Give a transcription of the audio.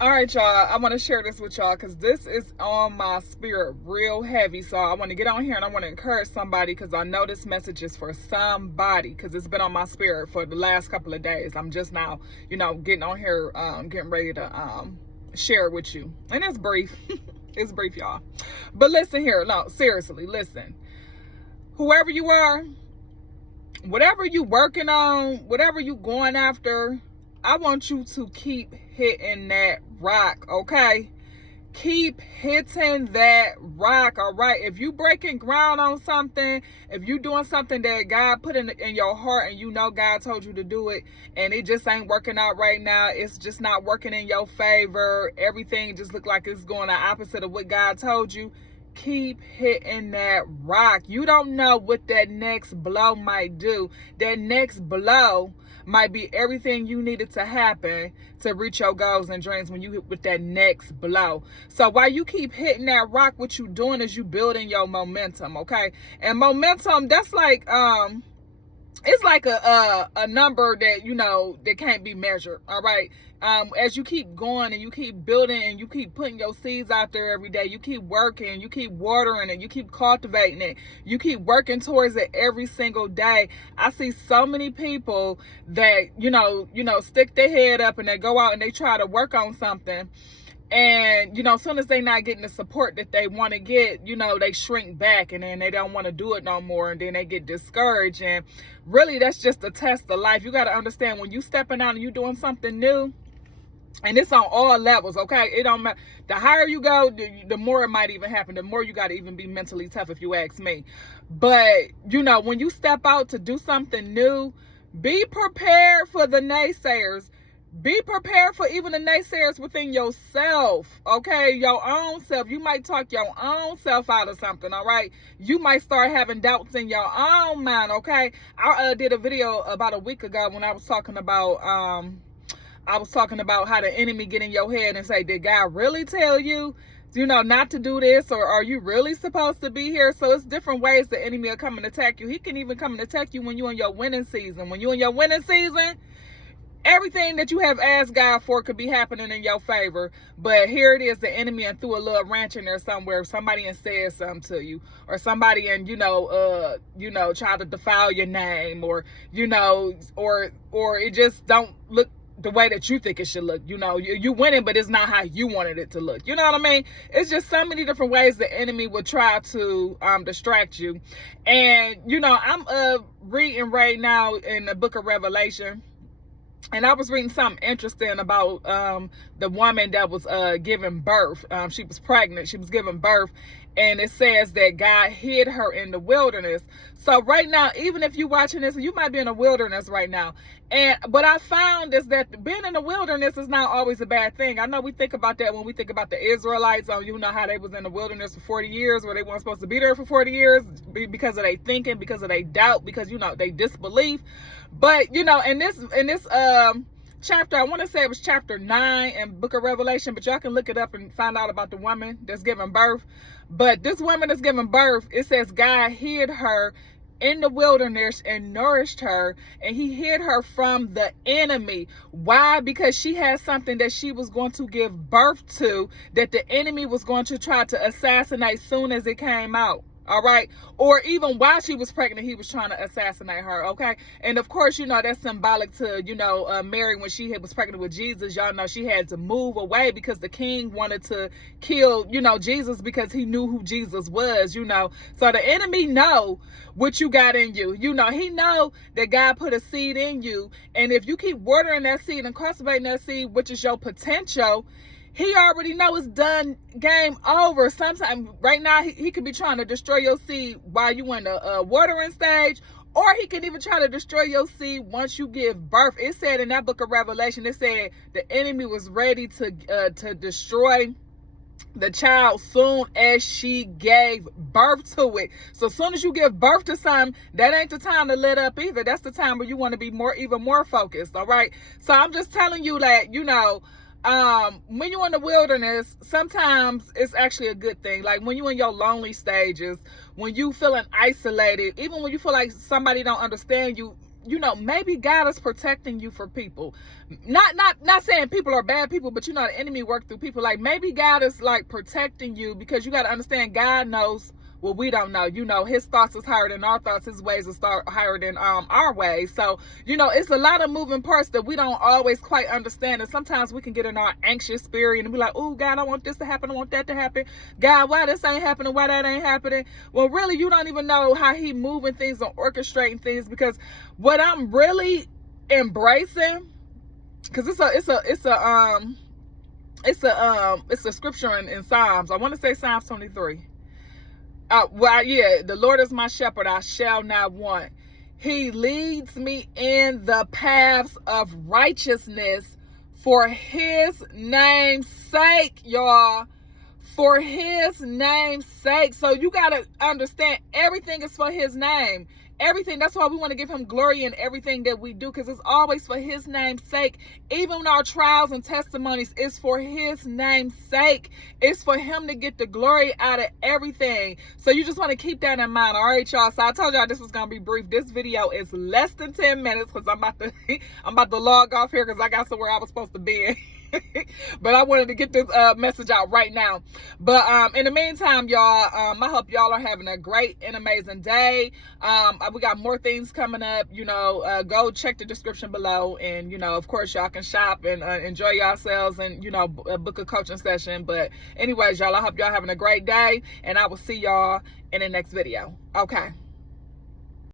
All right, y'all. I want to share this with y'all because this is on my spirit real heavy. So I want to get on here and I want to encourage somebody because I know this message is for somebody because it's been on my spirit for the last couple of days. I'm just now, getting on here, getting ready to share it with you. And it's brief. It's brief, y'all. But listen here. No, seriously, listen. Whoever you are, whatever you working on, whatever you going after, I want you to keep hitting that rock, okay? Keep hitting that rock, all right? If you breaking ground on something, if you doing something that God put in your heart and you know God told you to do it and it just ain't working out right now, it's just not working in your favor, everything just look like it's going the opposite of what God told you, keep hitting that rock. You don't know what that next blow might do. That next blow might be everything you needed to happen to reach your goals and dreams when you hit with that next blow. So while you keep hitting that rock, what you doing is you building your momentum, okay? And momentum, that's like it's like a number that that can't be measured, all right? As you keep going and you keep building and you keep putting your seeds out there every day, you keep working, you keep watering it, you keep cultivating it, you keep working towards it every single day. I see so many people that stick their head up and they go out and they try to work on something. And, as soon as they not getting the support that they want to get, they shrink back and then they don't want to do it no more. And then they get discouraged. And really, that's just a test of life. You got to understand when you stepping out and you doing something new, and it's on all levels, okay? It don't matter. The higher you go, the more it might even happen. The more you got to even be mentally tough, if you ask me. But, when you step out to do something new, be prepared for the naysayers. Be prepared for even the naysayers within yourself, okay? Your own self. You might talk your own self out of something, all right? You might start having doubts in your own mind, okay? I did a video about a week ago when I was talking about how the enemy get in your head and say, did God really tell you, not to do this? Or are you really supposed to be here? So it's different ways the enemy will come and attack you. He can even come and attack you when you're in your winning season. When you're in your winning season, everything that you have asked God for could be happening in your favor. But here it is, the enemy and threw a little wrench in there somewhere. Somebody and said something to you, or somebody and tried to defile your name, or or it just don't look the way that you think it should look. You winning, but it's not how you wanted it to look. You know what I mean? It's just so many different ways the enemy would try to distract you. And I'm reading right now in the book of Revelation. And I was reading something interesting about the woman that was giving birth. She was pregnant. She was giving birth. And it says that God hid her in the wilderness. So right now, even if you're watching this, you might be in the wilderness right now. And what I found is that being in the wilderness is not always a bad thing. I know we think about that when we think about the Israelites. How they was in the wilderness for 40 years, where they weren't supposed to be there for 40 years because of their thinking, because of their doubt, because, they disbelief. But, in this chapter, I want to say it was chapter 9 in book of Revelation, but y'all can look it up and find out about the woman that's giving birth. But this woman that's giving birth, it says God hid her in the wilderness and nourished her, and he hid her from the enemy. Why? Because she had something that she was going to give birth to that the enemy was going to try to assassinate soon as it came out. All right. Or even while she was pregnant, he was trying to assassinate her. Okay. And of course, that's symbolic to, Mary when she was pregnant with Jesus. Y'all know she had to move away because the king wanted to kill, Jesus, because he knew who Jesus was, So the enemy know what you got in you. He know that God put a seed in you. And if you keep watering that seed and cultivating that seed, which is your potential, he already know it's done, game over. Sometimes right now he could be trying to destroy your seed while you in the watering stage, or he can even try to destroy your seed once you give birth. It said in that book of Revelation, it said the enemy was ready to destroy the child soon as she gave birth to it. So as soon as you give birth to something, that ain't the time to let up either. That's the time where you want to be even more focused. All right. So I'm just telling you that, when you're in the wilderness, sometimes it's actually a good thing. Like when you're in your lonely stages, when you feeling isolated, even when you feel like somebody don't understand you, maybe God is protecting you for people. Not saying people are bad people, but the enemy work through people. Like, maybe God is like protecting you, because you got to understand, God knows what we don't know. His thoughts is higher than our thoughts. His ways is higher than our ways. So, it's a lot of moving parts that we don't always quite understand. And sometimes we can get in our anxious spirit and be like, oh, God, I want this to happen. I want that to happen. God, why this ain't happening? Why that ain't happening? Well, really, you don't even know how he moving things and orchestrating things, because what I'm really embracing, because it's a scripture in Psalms. I want to say Psalms 23. The Lord is my shepherd, I shall not want. He leads me in the paths of righteousness for his name's sake, y'all. For his name's sake. So you got to understand, everything is for his name. Everything. That's why we want to give him glory in everything that we do, because it's always for his name's sake. Even our trials and testimonies is for his name's sake. It's for him to get the glory out of everything. So you just want to keep that in mind. All right, y'all. So I told y'all this was going to be brief. This video is less than 10 minutes, because I'm about to log off here, because I got somewhere I was supposed to be. But I wanted to get this message out right now. But in the meantime, y'all, I hope y'all are having a great and amazing day. We got more things coming up. Go check the description below, and of course, y'all can shop and enjoy yourselves, and book a coaching session. But anyways, y'all, I hope y'all having a great day, and I will see y'all in the next video. Okay.